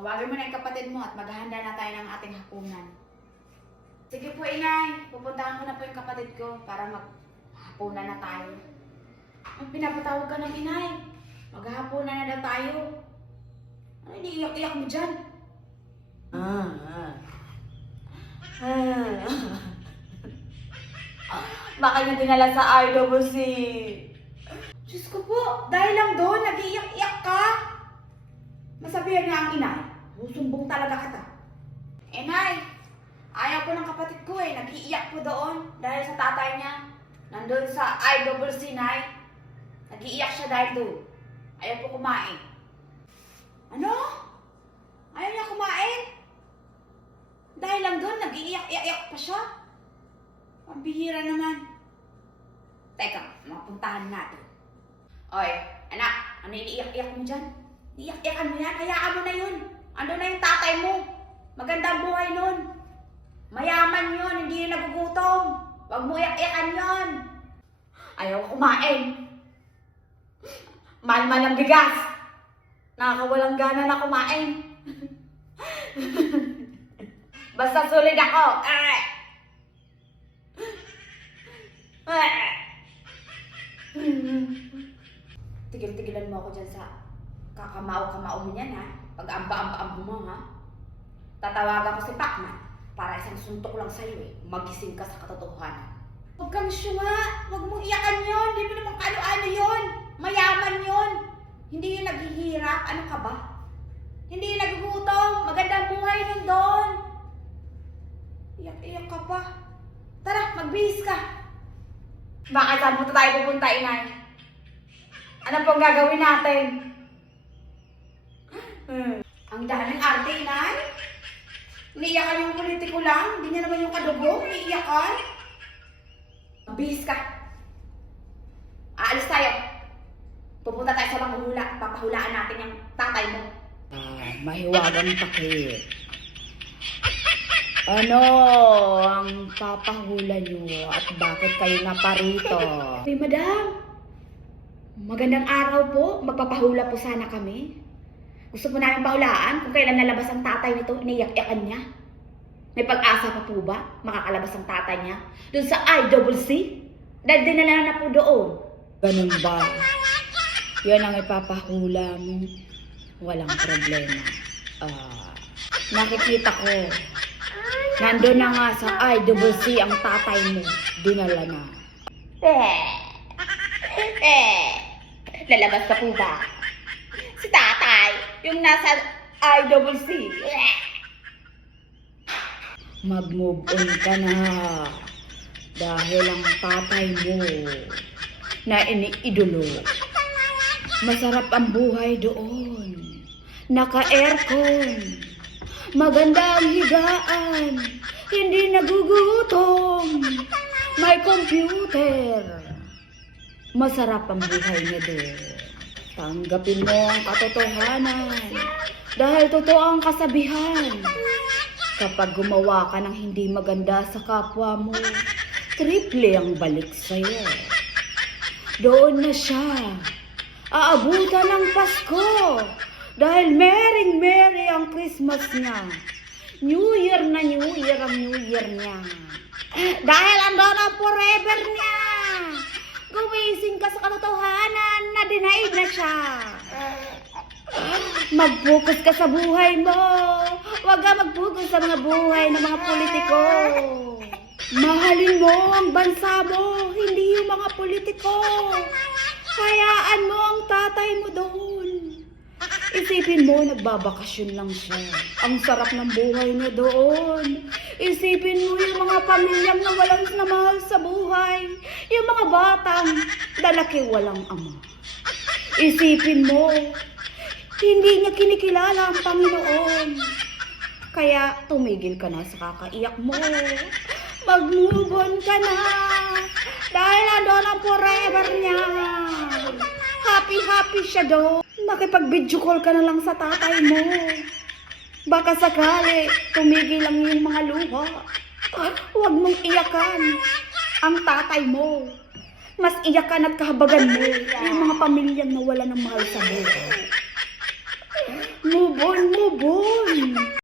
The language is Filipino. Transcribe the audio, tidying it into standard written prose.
Tawagin mo na yung kapatid mo at maghahanda na tayo ng ating hapunan. Sige po, inay. Pupuntahan ko na po yung kapatid ko para maghapunan na tayo. Ang pinapatawag ka ng inay. Maghahapunan na daw tayo. Ano iniiyak-iyak mo dyan? Baka niya dinala sa IWC. Diyos ko po, dahil lang doon, nag-iiyak-iyak ka. Masabihan niya ang inay, susumbong talaga kita. Inay, ayaw ko ng kapatid ko nag-iiyak po doon dahil sa tatay niya. Nandun sa IWC, Nay. Nag-iiyak siya dahil doon. Ayaw po kumain. Ano? Ayaw niya kumain? Dahil lang doon, nag-iiyak-iyak pa siya. Pambihira naman. Teka, mapuntahan natin. Oy, anak, ano iniiyak-iyak mo dyan? Iyak-iyakan mo yan, hayaan mo na yun. Ando na yung tatay mo. Magandang buhay nun. Mayaman yun, hindi yun nagugutom. Huwag mo iyak-iyakan yun. Ayaw kumain. Mahal-mahal ang bigas. Nakakawalang gana na kumain. Basta sulit ako. Tigil-tigilan mo ako dyan sa kakamao-kamao mo yan, ha? Pag-amba-amba-amba mo, ha? Tatawagan ko si Pacman para isang suntok lang sa'yo, magising ka sa katotohanan. Huwag kang syunga! Huwag mong iyakan yun! Hindi mo naman kaano-ano yun! Mayaman yun! Hindi yun naghihirap. Ano ka ba? Hindi yun nagugutom. Magandang buhay nun doon. Iyak-iyak ka pa. Tara, magbihis ka. Baka saan po tayo pupunta, inay? Ano pong gagawin natin? Ang daming arte, inay. Iniiyakan yung politiko lang. Hindi niya naman yung kadugo. Iniiyakan. Magbihis ka. Aalis tayo. Pupunta tayo sa manghula. Papahulaan natin yung tatay mo. Mahiwagang pakit. Ano ang papahula nyo at bakit kayo naparito? Hey, madam. Magandang araw po. Magpapahula po sana kami. Gusto po namin pahulaan kung kailan nalabas ang tatay nito. Iniyak-iyakan niya. May pag-asa pa po ba makakalabas ang tatay niya doon sa IWC? Dahil dinala na po doon. Ganun ba? Yan ang ipapahula mo. Walang problema. Nakikita ko. Nandun na nga sa IWC ang tatay mo. Dinala na. Lalabas pa po ba? Si tatay, yung nasa IWC. Mag-move on ka na. Dahil ang tatay mo na iniidolo. Masarap ang buhay doon. Naka-aircon. Maganda ang higaan. Hindi nagugutom. May computer. Masarap ang buhay niya doon. Tanggapin mo ang katotohanan. Dahil totoo ang kasabihan. Kapag gumawa ka ng hindi maganda sa kapwa mo, triple ang balik sa'yo. Doon na siya. Aabutan ng Pasko. Dahil merry ang Christmas niya. New Year na New Year ang New Year niya. Dahil andun ang forever niya. Gumising ka sa katotohanan na denied na siya. Mag-focus ka sa buhay mo. Huwag ka mag-focus sa mga buhay ng mga politiko. Mahalin mo ang bansa mo, hindi yung mga politiko. Hayaan mo ang tatay mo doon. Isipin mo, nagbabakasyon lang siya. Ang sarap ng buhay niya doon. Isipin mo yung mga pamilyang nawalan na mahal sa buhay. Yung mga batang lalaki walang ama. Isipin mo, hindi niya kinikilala ang Panginoon. Kaya tumigil ka na sa kakaiyak mo. Mag-move on ka na. Dahil nandun ang forever niya. Happy siya doon. Makipag-video call ka na lang sa tatay mo. Baka sakali, tumigil lang yung mga luha. Huwag mong iyakan ang tatay mo. Mas iyakan at kahabagan mo yung mga pamilyang nawala ng mahal sa buhay. Move on, ubod.